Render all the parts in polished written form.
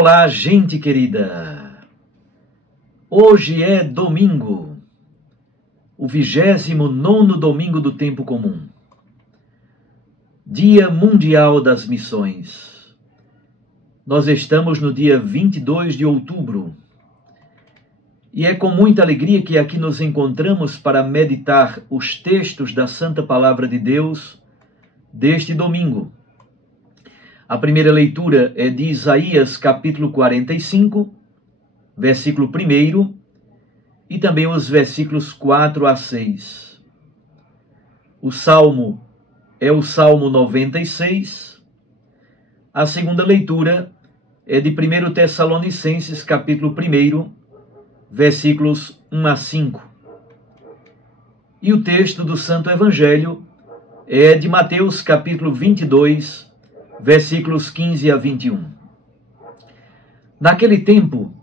Olá, gente querida! Hoje é domingo, o 29º domingo do tempo comum, Dia Mundial das Missões. Nós estamos no dia 22 de outubro e é com muita alegria que aqui nos encontramos para meditar os textos da Santa Palavra de Deus deste domingo. A primeira leitura é de Isaías, capítulo 45, versículo 1, e também os versículos 4 a 6. O salmo é o Salmo 96. A segunda leitura é de 1 Tessalonicenses, capítulo 1, versículos 1 a 5. E o texto do Santo Evangelho é de Mateus, capítulo 22, versículos 15 a 21. Naquele tempo,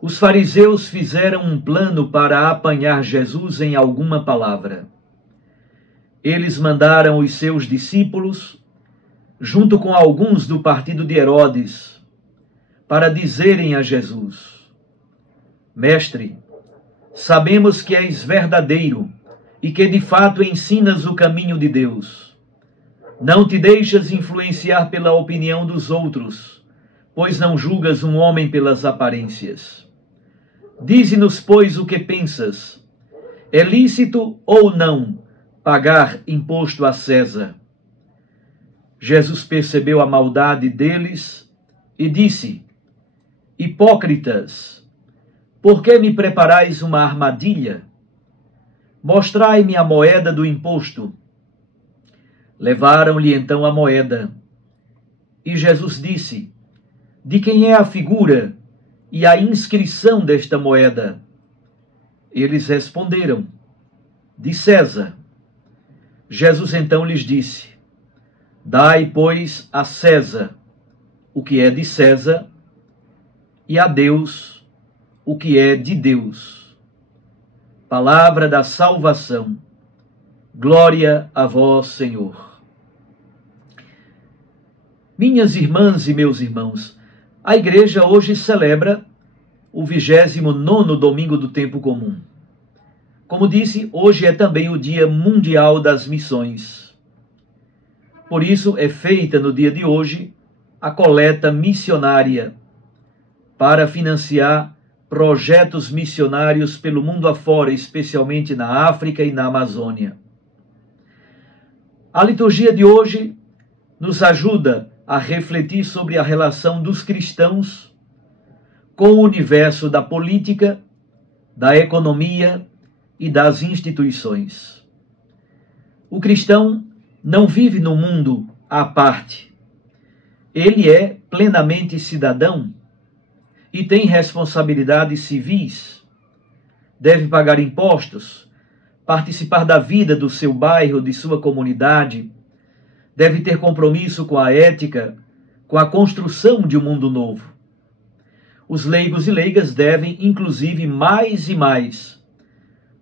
os fariseus fizeram um plano para apanhar Jesus em alguma palavra. Eles mandaram os seus discípulos, junto com alguns do partido de Herodes, para dizerem a Jesus: Mestre, sabemos que és verdadeiro e que de fato ensinas o caminho de Deus. Não te deixas influenciar pela opinião dos outros, pois não julgas um homem pelas aparências. Dize-nos, pois, o que pensas. É lícito ou não pagar imposto a César? Jesus percebeu a maldade deles e disse: Hipócritas, por que me preparais uma armadilha? Mostrai-me a moeda do imposto. Levaram-lhe então a moeda. E Jesus disse: De quem é a figura e a inscrição desta moeda? Eles responderam: De César. Jesus então lhes disse: Dai, pois, a César o que é de César, e a Deus o que é de Deus. Palavra da salvação. Glória a vós, Senhor. Minhas irmãs e meus irmãos, a igreja hoje celebra o 29º domingo do tempo comum. Como disse, hoje é também o Dia Mundial das Missões. Por isso é feita no dia de hoje a coleta missionária para financiar projetos missionários pelo mundo afora, especialmente na África e na Amazônia. A liturgia de hoje nos ajuda a refletir sobre a relação dos cristãos com o universo da política, da economia e das instituições. O cristão não vive no mundo à parte. Ele é plenamente cidadão e tem responsabilidades civis. Deve pagar impostos, participar da vida do seu bairro, de sua comunidade, deve ter compromisso com a ética, com a construção de um mundo novo. Os leigos e leigas devem, inclusive, mais e mais,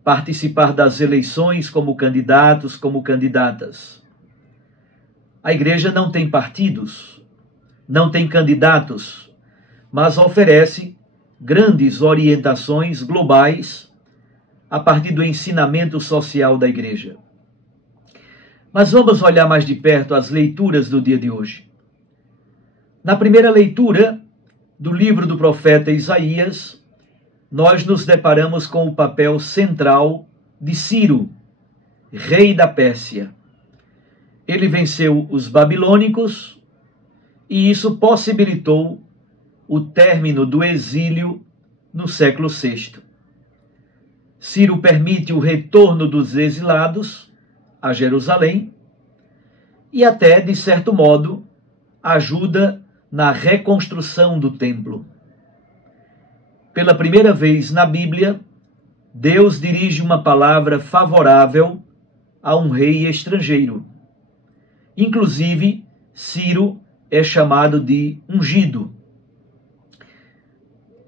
participar das eleições como candidatos, como candidatas. A igreja não tem partidos, não tem candidatos, mas oferece grandes orientações globais a partir do ensinamento social da igreja. Mas vamos olhar mais de perto as leituras do dia de hoje. Na primeira leitura do livro do profeta Isaías, nós nos deparamos com o papel central de Ciro, rei da Pérsia. Ele venceu os babilônicos e isso possibilitou o término do exílio no século VI. Ciro permite o retorno dos exilados a Jerusalém e até, de certo modo, ajuda na reconstrução do templo. Pela primeira vez na Bíblia, Deus dirige uma palavra favorável a um rei estrangeiro. Inclusive, Ciro é chamado de ungido.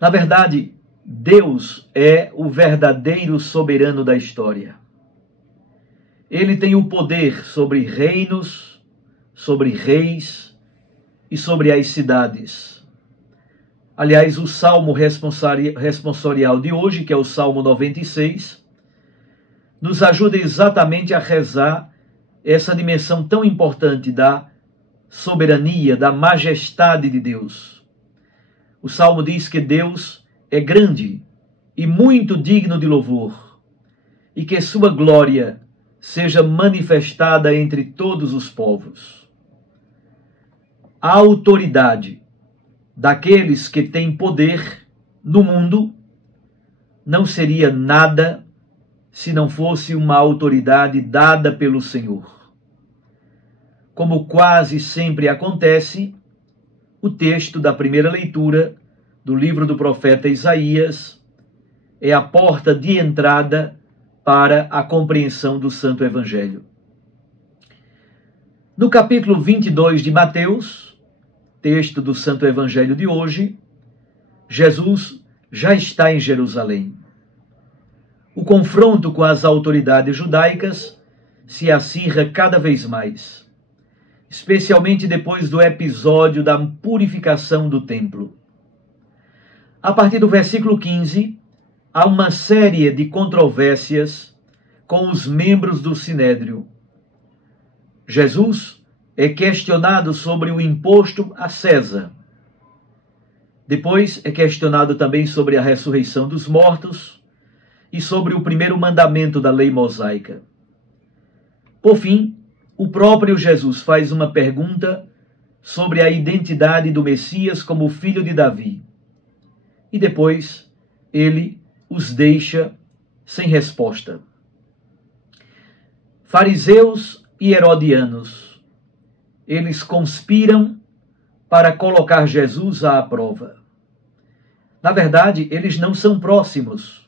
Na verdade, Deus é o verdadeiro soberano da história. Ele tem o poder sobre reinos, sobre reis e sobre as cidades. Aliás, o salmo responsorial de hoje, que é o Salmo 96, nos ajuda exatamente a rezar essa dimensão tão importante da soberania, da majestade de Deus. O Salmo diz que Deus é grande e muito digno de louvor, e que sua glória seja manifestada entre todos os povos. A autoridade daqueles que têm poder no mundo não seria nada se não fosse uma autoridade dada pelo Senhor. Como quase sempre acontece, o texto da primeira leitura do livro do profeta Isaías é a porta de entrada para a compreensão do Santo Evangelho. No capítulo 22 de Mateus, texto do Santo Evangelho de hoje, Jesus já está em Jerusalém. O confronto com as autoridades judaicas se acirra cada vez mais, especialmente depois do episódio da purificação do templo. A partir do versículo 15, há uma série de controvérsias com os membros do Sinédrio. Jesus é questionado sobre o imposto a César. Depois é questionado também sobre a ressurreição dos mortos e sobre o primeiro mandamento da lei mosaica. Por fim, o próprio Jesus faz uma pergunta sobre a identidade do Messias como filho de Davi. E depois ele os deixa sem resposta. Fariseus e herodianos, eles conspiram para colocar Jesus à prova. Na verdade, eles não são próximos.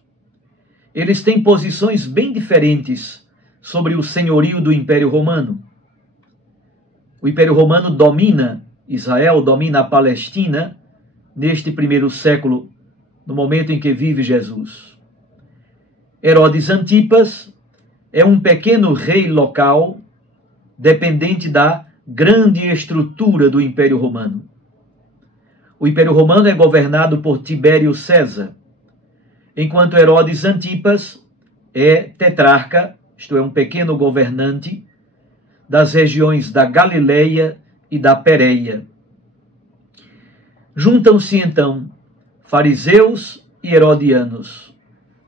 Eles têm posições bem diferentes sobre o senhorio do Império Romano. O Império Romano domina Israel, domina a Palestina, neste primeiro século, no momento em que vive Jesus. Herodes Antipas é um pequeno rei local, dependente da grande estrutura do Império Romano. O Império Romano é governado por Tibério César, enquanto Herodes Antipas é tetrarca, isto é, um pequeno governante das regiões da Galileia e da Pérea. Juntam-se então fariseus e herodianos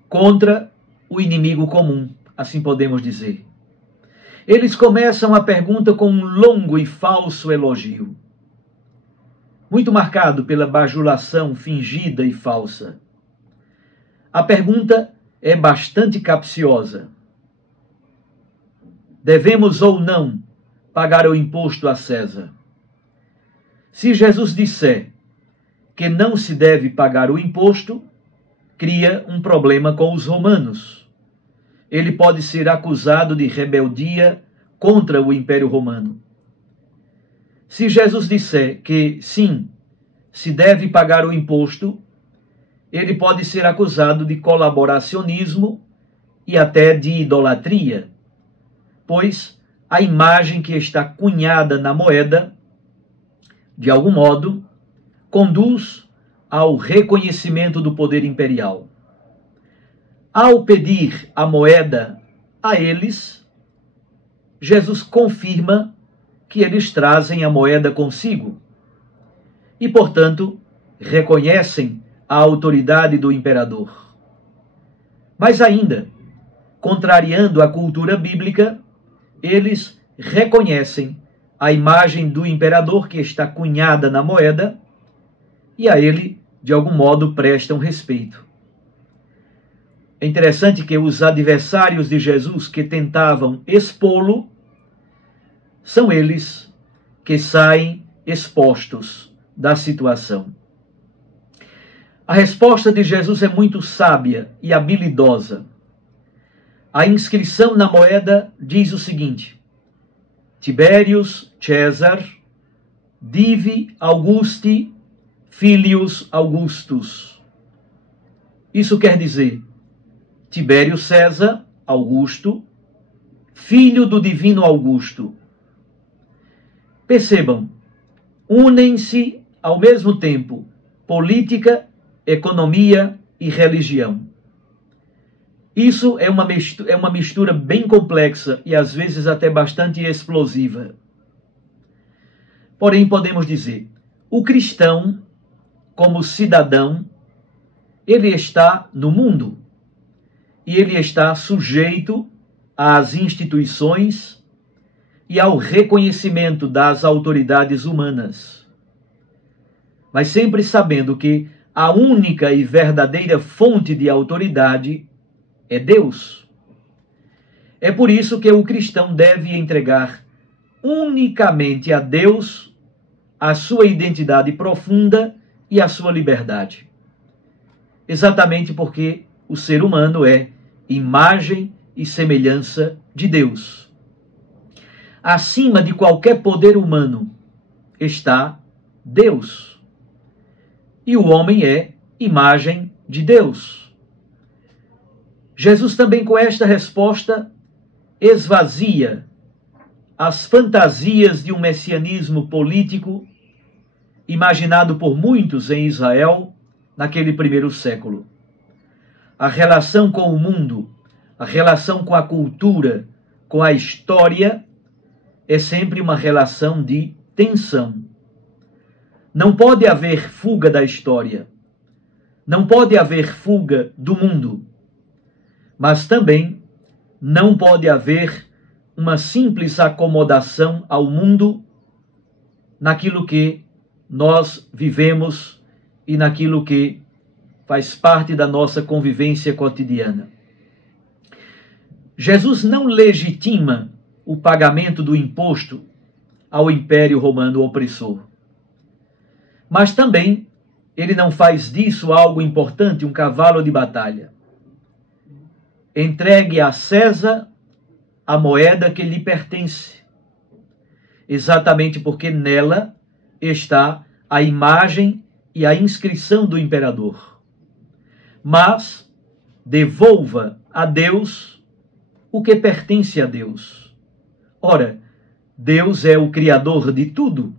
contra o inimigo comum, assim podemos dizer. Eles começam a pergunta com um longo e falso elogio, muito marcado pela bajulação fingida e falsa. A pergunta é bastante capciosa. Devemos ou não pagar o imposto a César? Se Jesus disser que não se deve pagar o imposto, cria um problema com os romanos. Ele pode ser acusado de rebeldia contra o Império Romano. Se Jesus disser que sim, se deve pagar o imposto, ele pode ser acusado de colaboracionismo e até de idolatria, pois a imagem que está cunhada na moeda, de algum modo, conduz ao reconhecimento do poder imperial. Ao pedir a moeda a eles, Jesus confirma que eles trazem a moeda consigo e, portanto, reconhecem a autoridade do imperador. Mas ainda, contrariando a cultura bíblica, eles reconhecem a imagem do imperador que está cunhada na moeda e a ele, de algum modo, prestam respeito. É interessante que os adversários de Jesus que tentavam expô-lo, são eles que saem expostos da situação. A resposta de Jesus é muito sábia e habilidosa. A inscrição na moeda diz o seguinte: Tiberius César, Divi Augusti, Filius Augustus. Isso quer dizer, Tibério César, Augusto, filho do divino Augusto. Percebam, unem-se ao mesmo tempo política, economia e religião. Isso é uma mistura bem complexa e às vezes até bastante explosiva. Porém, podemos dizer, o cristão, como cidadão, ele está no mundo e ele está sujeito às instituições e ao reconhecimento das autoridades humanas, mas sempre sabendo que a única e verdadeira fonte de autoridade é Deus. É por isso que o cristão deve entregar unicamente a Deus a sua identidade profunda e a sua liberdade. Exatamente porque o ser humano é imagem e semelhança de Deus. Acima de qualquer poder humano está Deus. E o homem é imagem de Deus. Jesus também, com esta resposta, esvazia as fantasias de um messianismo político imaginado por muitos em Israel naquele primeiro século. A relação com o mundo, a relação com a cultura, com a história, é sempre uma relação de tensão. Não pode haver fuga da história. Não pode haver fuga do mundo. Mas também não pode haver uma simples acomodação ao mundo naquilo que nós vivemos e naquilo que faz parte da nossa convivência cotidiana. Jesus não legitima o pagamento do imposto ao Império Romano opressor. Mas também ele não faz disso algo importante, um cavalo de batalha. Entregue a César a moeda que lhe pertence, exatamente porque nela está a imagem e a inscrição do imperador. Mas devolva a Deus o que pertence a Deus. Ora, Deus é o Criador de tudo.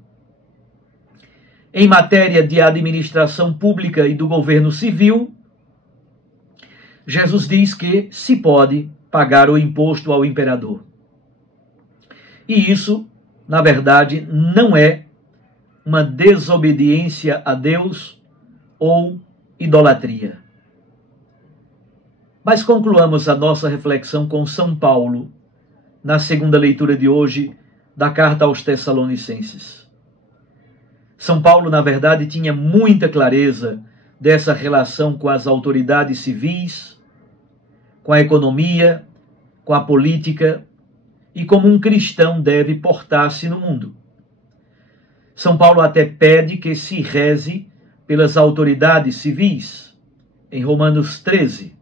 Em matéria de administração pública e do governo civil, Jesus diz que se pode pagar o imposto ao imperador. E isso, na verdade, não é uma desobediência a Deus ou idolatria. Mas concluamos a nossa reflexão com São Paulo, na segunda leitura de hoje da carta aos Tessalonicenses. São Paulo, na verdade, tinha muita clareza dessa relação com as autoridades civis, com a economia, com a política e como um cristão deve portar-se no mundo. São Paulo até pede que se reze pelas autoridades civis, em Romanos 13.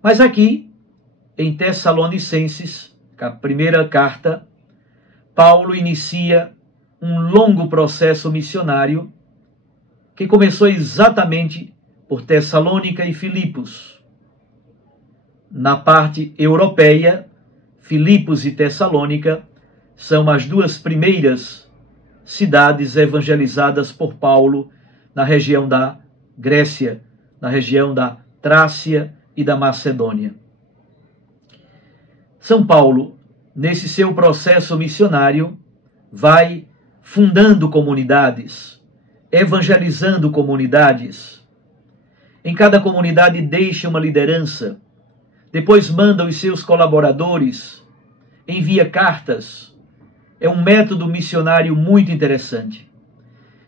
Mas aqui, em Tessalonicenses, a primeira carta, Paulo inicia um longo processo missionário que começou exatamente por Tessalônica e Filipos. Na parte europeia, Filipos e Tessalônica são as duas primeiras cidades evangelizadas por Paulo na região da Grécia, na região da Trácia e da Macedônia. São Paulo, nesse seu processo missionário, vai fundando comunidades, evangelizando comunidades. Em cada comunidade deixa uma liderança, depois manda os seus colaboradores, envia cartas. É um método missionário muito interessante.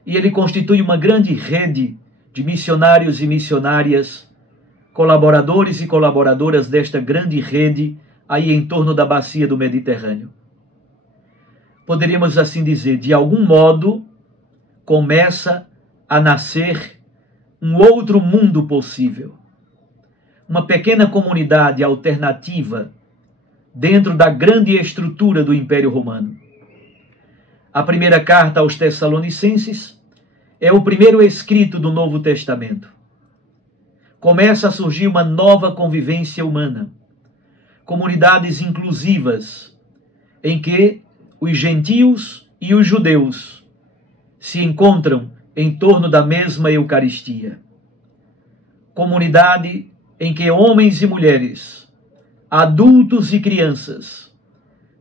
E ele constitui uma grande rede de missionários e missionárias, colaboradores e colaboradoras desta grande rede aí em torno da bacia do Mediterrâneo. Poderíamos assim dizer, de algum modo, começa a nascer um outro mundo possível. Uma pequena comunidade alternativa dentro da grande estrutura do Império Romano. A primeira carta aos Tessalonicenses é o primeiro escrito do Novo Testamento. Começa a surgir uma nova convivência humana, comunidades inclusivas, em que os gentios e os judeus se encontram em torno da mesma Eucaristia. Comunidade em que homens e mulheres, adultos e crianças,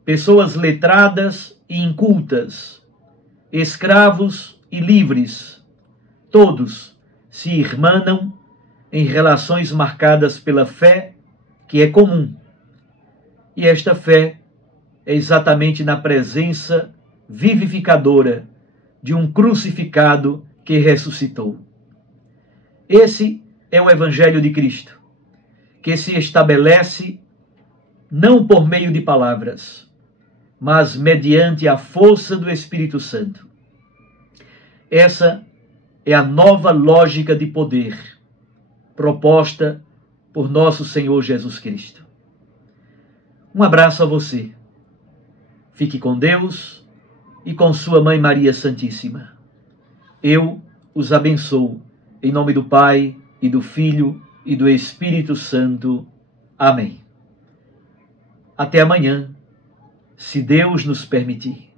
pessoas letradas e incultas, escravos e livres, todos se irmanam em relações marcadas pela fé que é comum. E esta fé é exatamente na presença vivificadora de um crucificado que ressuscitou. Esse é o Evangelho de Cristo, que se estabelece não por meio de palavras, mas mediante a força do Espírito Santo. Essa é a nova lógica de poder proposta por nosso Senhor Jesus Cristo. Um abraço a você. Fique com Deus e com sua Mãe Maria Santíssima. Eu os abençoo em nome do Pai e do Filho e do Espírito Santo. Amém. Até amanhã, se Deus nos permitir.